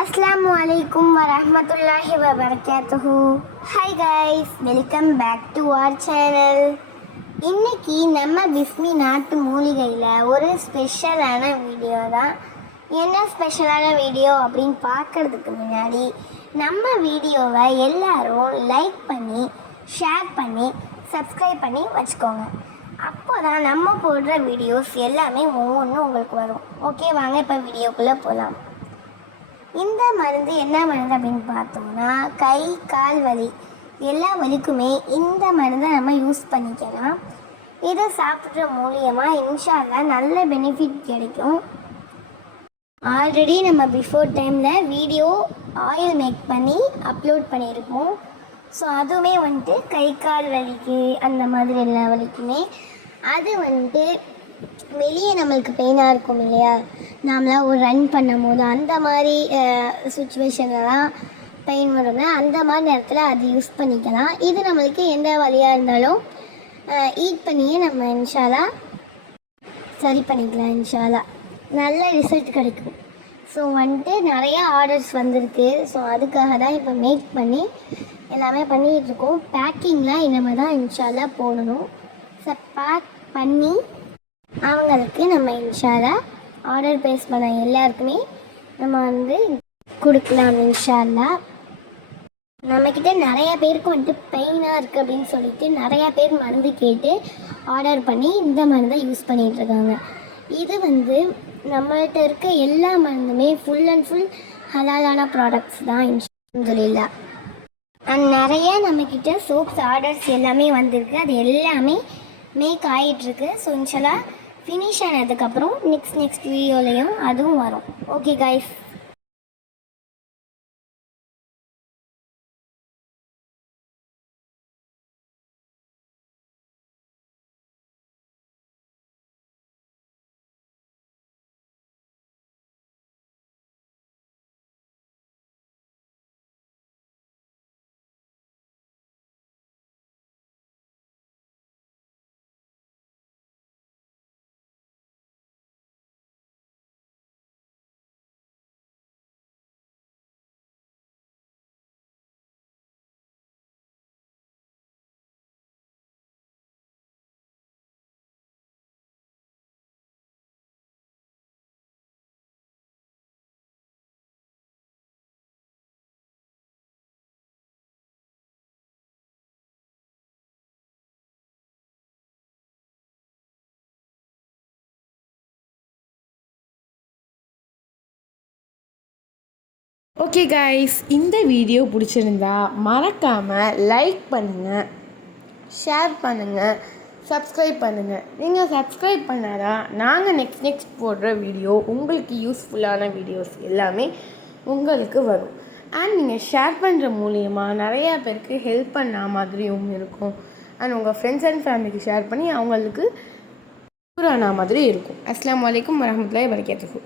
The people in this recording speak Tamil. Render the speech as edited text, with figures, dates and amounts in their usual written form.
Assalamualaikum warahmatullahi wabarakatuh. Hi guys, welcome back to our channel. இன்னைக்கு நம்ம பிஸ்மி நாட்டு மூலிகையில் ஒரு ஸ்பெஷலான வீடியோ தான். என்ன ஸ்பெஷலான வீடியோ அப்படின்னு பார்க்கறதுக்கு முன்னாடி நம்ம வீடியோவை எல்லாரும் லைக் பண்ணி ஷேர் பண்ணி சப்ஸ்கிரைப் பண்ணி வச்சுக்கோங்க. அப்போ தான் நம்ம போடுற வீடியோஸ் எல்லாமே ஒவ்வொன்றும் உங்களுக்கு வரும். ஓகே, வாங்க இப்போ வீடியோக்குள்ளே போகலாம். இந்த மருந்து என்ன மருந்து அப்படின்னு பார்த்தோம்னா, கை கால் வலி எல்லா வலிக்குமே இந்த மருந்தை நம்ம யூஸ் பண்ணிக்கலாம். இதை சாப்பிட்ற மூலியமாக இன்ஷா அல்லாஹ் நல்ல பெனிஃபிட் கிடைக்கும். ஆல்ரெடி நம்ம பிஃபோர் டைமில் வீடியோ ஆயில் மேக் பண்ணி அப்லோட் பண்ணியிருக்கோம். ஸோ அதுவுமே வந்துட்டு கை கால் வலிக்கு அந்த மாதிரி எல்லா வலிக்குமே அது வந்துட்டு வெளியே நம்மளுக்கு பெயினாக இருக்கும் இல்லையா, நாமளாம் ஒரு ரன் பண்ணும் போது அந்த மாதிரி சுச்சுவேஷன்லாம் பெயின் வருங்க. அந்த மாதிரி நேரத்தில் அது யூஸ் பண்ணிக்கலாம். இது நம்மளுக்கு எந்த வலியாக இருந்தாலும் ஈட் பண்ணியே நம்ம இன்ஷால்லா சரி பண்ணிக்கலாம். இன்ஷால்லா நல்ல ரிசல்ட் கிடைக்கும். ஸோ வந்துட்டு நிறையா ஆர்டர்ஸ் வந்திருக்கு. ஸோ அதுக்காக தான் இப்போ மேக் பண்ணி எல்லாமே பண்ணிகிட்ருக்கோம். பேக்கிங்லாம் இனிமேல் தான் இன்ஷால்லா போடணும். ஸோ பேக் பண்ணி அவங்களுக்கு நம்ம இன்ஷால்லா ஆர்டர் ப்ளேஸ் பண்ண எல்லாருக்குமே நம்ம வந்து கொடுக்கலாம். இன்ஷால்லா நம்மக்கிட்ட நிறையா பேருக்கு வந்துட்டு பெயினாக இருக்குது அப்படின்னு சொல்லிட்டு நிறையா பேர் மருந்து கேட்டு ஆர்டர் பண்ணி இந்த மருந்தை யூஸ் பண்ணிகிட்ருக்காங்க. இது வந்து நம்மள்கிட்ட இருக்க எல்லா மருந்துமே ஃபுல் அண்ட் ஃபுல் ஹலாலான ப்ராடக்ட்ஸ் தான் இன்ஷால்லா. அண்ட் நிறைய நம்மக்கிட்ட சோப்ஸ் ஆர்டர்ஸ் எல்லாமே வந்திருக்கு. அது எல்லாமே மேக் ஆகிட்டுருக்கு. ஸோ இன்ஷால்லா ஃபினிஷ் ஆனதுக்கப்புறம் நெக்ஸ்ட் வீடியோலையும் அதுவும் வரும். Okay guys. ஓகே கைஸ், இந்த வீடியோ பிடிச்சிருந்தா மறக்காமல் லைக் பண்ணுங்கள், ஷேர் பண்ணுங்கள், சப்ஸ்கிரைப் பண்ணுங்கள். நீங்கள் சப்ஸ்கிரைப் பண்ணாதான் நாங்கள் நெக்ஸ்ட் போடுற வீடியோ உங்களுக்கு யூஸ்ஃபுல்லான வீடியோஸ் எல்லாமே உங்களுக்கு வரும். அண்ட் நீங்கள் ஷேர் பண்ணுற மூலியமாக நிறையா பேருக்கு ஹெல்ப் பண்ண மாதிரியும் இருக்கும். அண்ட் உங்கள் ஃப்ரெண்ட்ஸ் அண்ட் ஃபேமிலிக்கு ஷேர் பண்ணி அவங்களுக்கு ஆன மாதிரி இருக்கும். அஸ்ஸலாமு அலைக்கும் வரஹ்மத்துல்லாஹி வபரகாத்துஹு.